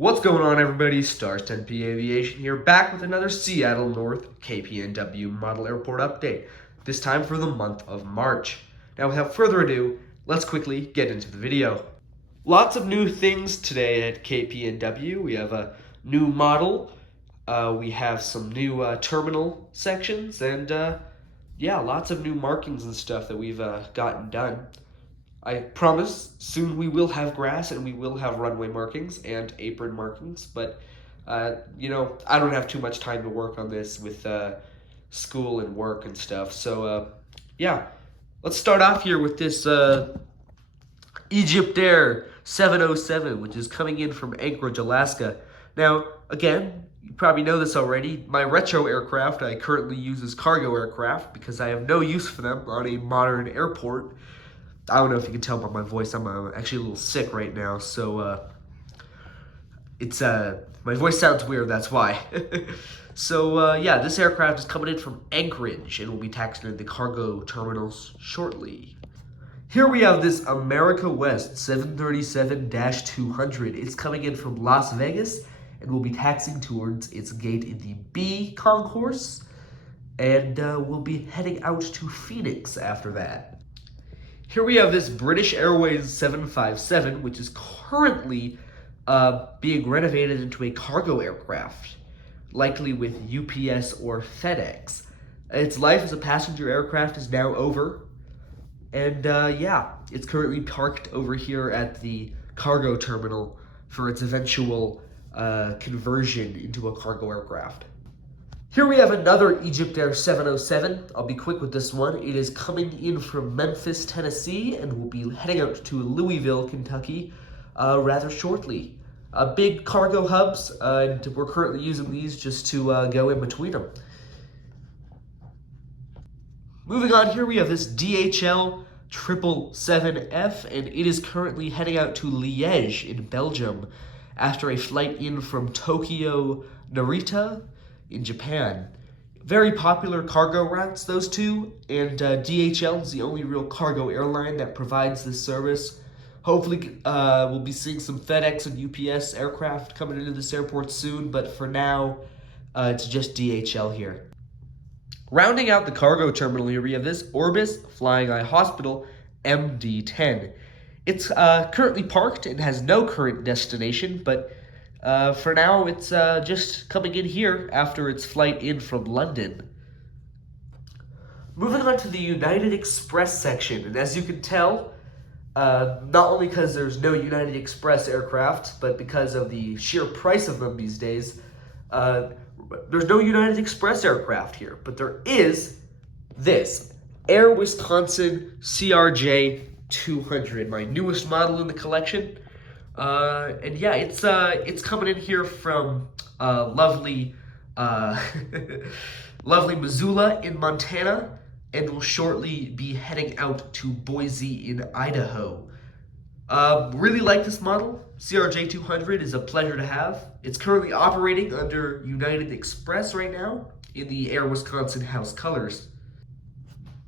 What's going on, everybody? Stars 10P Aviation here, back with another Seattle North KPNW model airport update, this time for the month of March. Now, without further ado, let's quickly get into the video. Lots of new things today at KPNW. We have a new model, we have some new terminal sections, and yeah, lots of new markings and stuff that we've gotten done. I promise soon we will have grass and we will have runway markings and apron markings, but I don't have too much time to work on this with school and work and stuff. So yeah, let's start off here with this Egypt Air 707, which is coming in from Anchorage, Alaska. Now, again, you probably know this already. My retro aircraft I currently use as cargo aircraft because I have no use for them on a modern airport. I don't know if you can tell by my voice, I'm actually a little sick right now, so it's my voice sounds weird, that's why. So yeah, this aircraft is coming in from Anchorage and will be taxiing in the cargo terminals shortly. Here we have this America West 737-200. It's coming in from Las Vegas and will be taxiing towards its gate in the B concourse, and will be heading out to Phoenix after that. Here we have this British Airways 757, which is currently being renovated into a cargo aircraft, likely with UPS or FedEx. Its life as a passenger aircraft is now over, and yeah, it's currently parked over here at the cargo terminal for its eventual conversion into a cargo aircraft. Here we have another Egypt Air 707. I'll be quick with this one. It is coming in from Memphis, Tennessee, and will be heading out to Louisville, Kentucky, rather shortly. Big cargo hubs, and we're currently using these just to go in between them. Moving on, here we have this DHL 777F, and it is currently heading out to Liège in Belgium after a flight in from Tokyo, Narita, in Japan. Very popular cargo routes, those two, and DHL is the only real cargo airline that provides this service. Hopefully we'll be seeing some FedEx and UPS aircraft coming into this airport soon, but for now it's just DHL here. Rounding out the cargo terminal here, we have this Orbis Flying Eye Hospital MD-10. It's currently parked and has no current destination, but for now, it's just coming in here after its flight in from London. Moving on to the United Express section, and as you can tell, not only because there's no United Express aircraft, but because of the sheer price of them these days, there's no United Express aircraft here, but there is this Air Wisconsin CRJ 200, my newest model in the collection. And yeah, it's coming in here from lovely lovely Missoula in Montana, and will shortly be heading out to Boise in Idaho. Really like this model. CRJ 200 is a pleasure to have. It's currently operating under United Express right now in the Air Wisconsin house colors.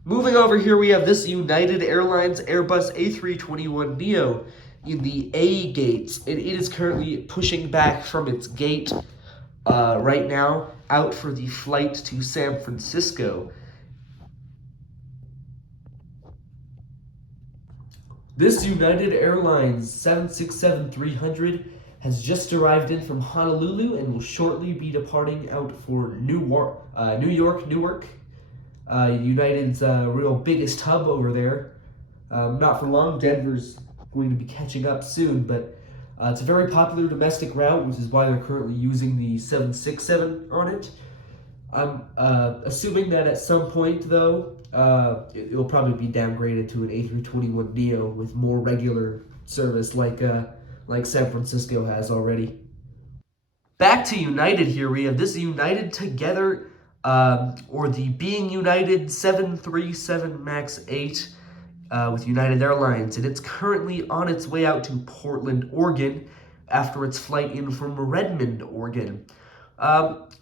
Moving over here, we have this United Airlines Airbus A321neo in the A gates, and it is currently pushing back from its gate right now out for the flight to San Francisco. This United Airlines 767-300 has just arrived in from Honolulu and will shortly be departing out for Newark. United's real biggest hub over there. Not for long, Denver's going to be catching up soon, but it's a very popular domestic route, which is why they're currently using the 767 on it. I'm assuming that at some point, though, it'll probably be downgraded to an A321neo with more regular service like San Francisco has already. Back to United here, we have this United Together, or the Being United 737 MAX 8, with United Airlines, and it's currently on its way out to Portland, Oregon, after its flight in from Redmond, Oregon.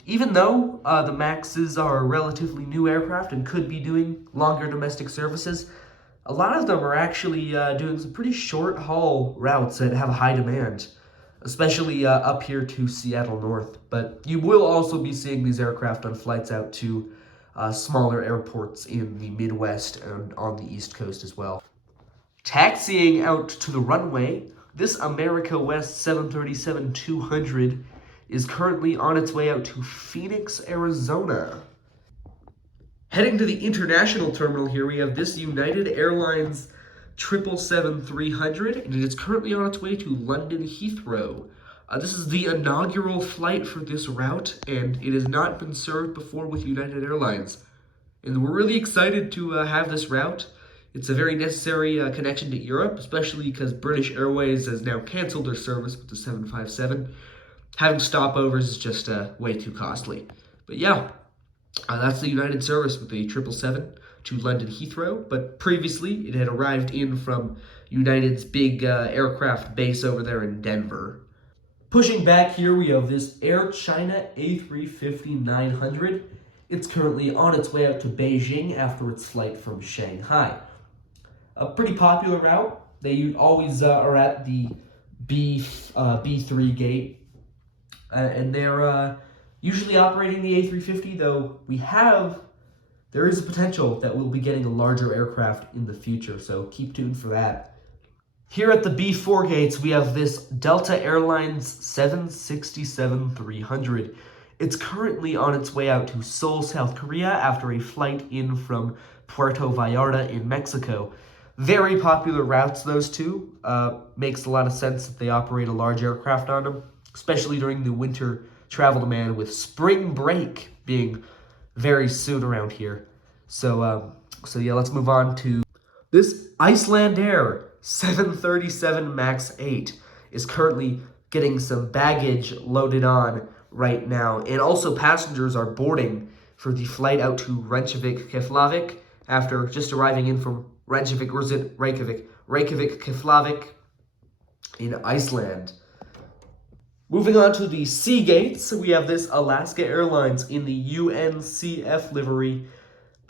Even though the MAXs are a relatively new aircraft and could be doing longer domestic services, a lot of them are actually doing some pretty short haul routes that have a high demand. especially up here to Seattle North. But you will also be seeing these aircraft on flights out to smaller airports in the Midwest and on the East Coast as well. Taxiing out to the runway, this America West 737-200 is currently on its way out to Phoenix, Arizona. Heading to the international terminal here, we have this United Airlines 777-300, and it is currently on its way to London Heathrow. This is the inaugural flight for this route, and it has not been served before with United Airlines. And we're really excited to have this route. It's a very necessary connection to Europe, especially because British Airways has now canceled their service with the 757. Having stopovers is just way too costly. But yeah, that's the United service with the 777 to London Heathrow. But previously, it had arrived in from United's big aircraft base over there in Denver. Pushing back here, we have this Air China A350-900. It's currently on its way out to Beijing after its flight from Shanghai. A pretty popular route. They always are at the B3 gate, and they're usually operating the A350, though there is a potential that we'll be getting a larger aircraft in the future, so keep tuned for that. Here at the B4 gates, we have this Delta Airlines 767-300. It's currently on its way out to Seoul, South Korea after a flight in from Puerto Vallarta in Mexico. Very popular routes, those two. Makes a lot of sense that they operate a large aircraft on them, especially during the winter travel demand with spring break being very soon around here. So yeah, let's move on to this Icelandair 737 MAX 8 is currently getting some baggage loaded on right now, and also passengers are boarding for the flight out to Reykjavik, Keflavik, after just arriving in from Reykjavik, or is it Reykjavik? Reykjavik, Keflavik in Iceland. Moving on to the sea gates, we have this Alaska Airlines in the UNCF livery,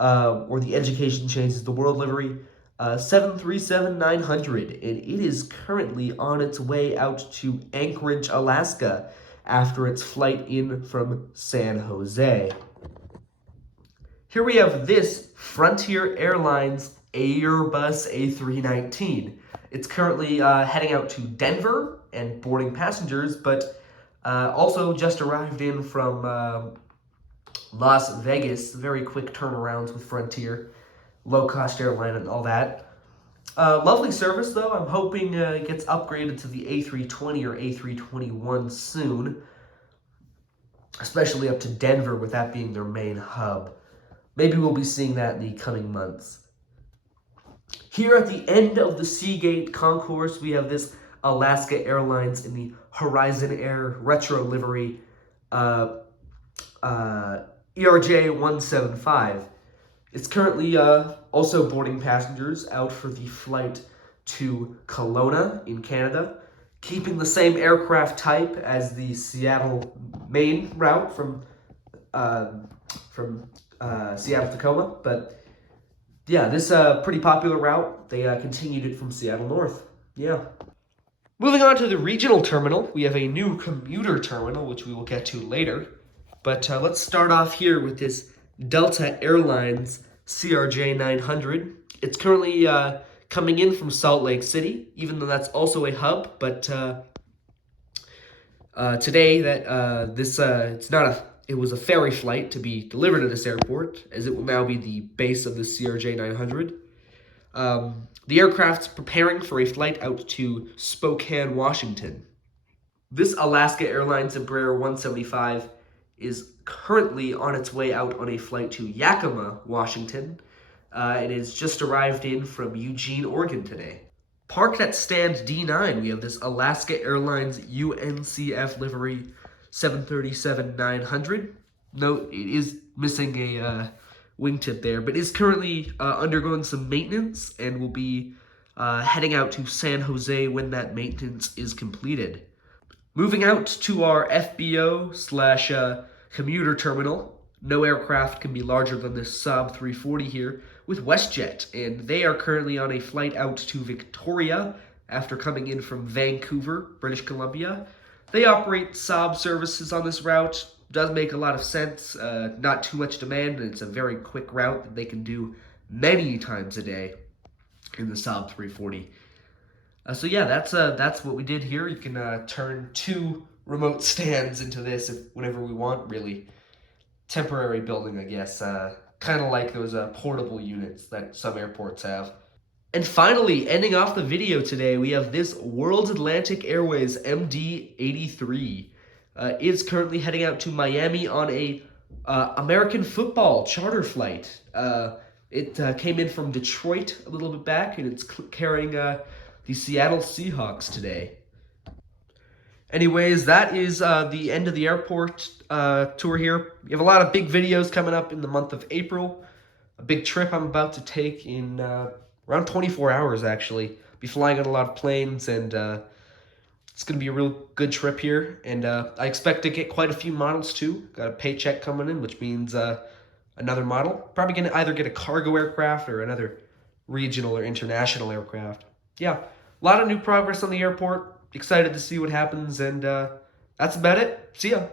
or the Education Changes the World livery, 737-900, and it is currently on its way out to Anchorage, Alaska, after its flight in from San Jose. Here we have this Frontier Airlines Airbus A319. It's currently heading out to Denver and boarding passengers, but also just arrived in from Las Vegas. Very quick turnarounds with Frontier, low-cost airline and all that. Lovely service, though. I'm hoping it gets upgraded to the A320 or A321 soon, especially up to Denver, with that being their main hub. Maybe we'll be seeing that in the coming months. Here at the end of the Seagate concourse, we have this Alaska Airlines in the Horizon Air retro livery, ERJ-175. It's currently also boarding passengers out for the flight to Kelowna in Canada, keeping the same aircraft type as the Seattle main route from Seattle to Tacoma. But yeah, this pretty popular route. They continued it from Seattle North. Yeah. Moving on to the regional terminal, we have a new commuter terminal, which we will get to later. But let's start off here with this Delta Airlines CRJ-900. It's currently coming in from Salt Lake City, even though that's also a hub. But today, it was a ferry flight to be delivered at this airport, as it will now be the base of the CRJ-900. The aircraft's preparing for a flight out to Spokane, Washington. This Alaska Airlines Embraer 175 is currently on its way out on a flight to Yakima, Washington. It has just arrived in from Eugene, Oregon today. Parked at stand D9, we have this Alaska Airlines UNCF livery 737-900. Note, it is missing a wingtip there, but is currently undergoing some maintenance and will be heading out to San Jose when that maintenance is completed. Moving out to our FBO / commuter terminal. No aircraft can be larger than this Saab 340 here with WestJet, and they are currently on a flight out to Victoria after coming in from Vancouver, British Columbia. They operate Saab services on this route. Does make a lot of sense. Not too much demand, and it's a very quick route that they can do many times a day in the Saab 340. So yeah, that's what we did here. You can turn 2 remote stands into this whenever we want, really. Temporary building, I guess. Kind of like those portable units that some airports have. And finally, ending off the video today, we have this World Atlantic Airways MD-83. It's currently heading out to Miami on a American football charter flight. It came in from Detroit a little bit back, and it's carrying the Seattle Seahawks today. Anyways, that is the end of the airport tour here. We have a lot of big videos coming up in the month of April. A big trip I'm about to take in around 24 hours, actually. Be flying on a lot of planes, and it's going to be a real good trip here. And I expect to get quite a few models, too. Got a paycheck coming in, which means another model. Probably going to either get a cargo aircraft or another regional or international aircraft. Yeah, a lot of new progress on the airport. Excited to see what happens, and that's about it. See ya.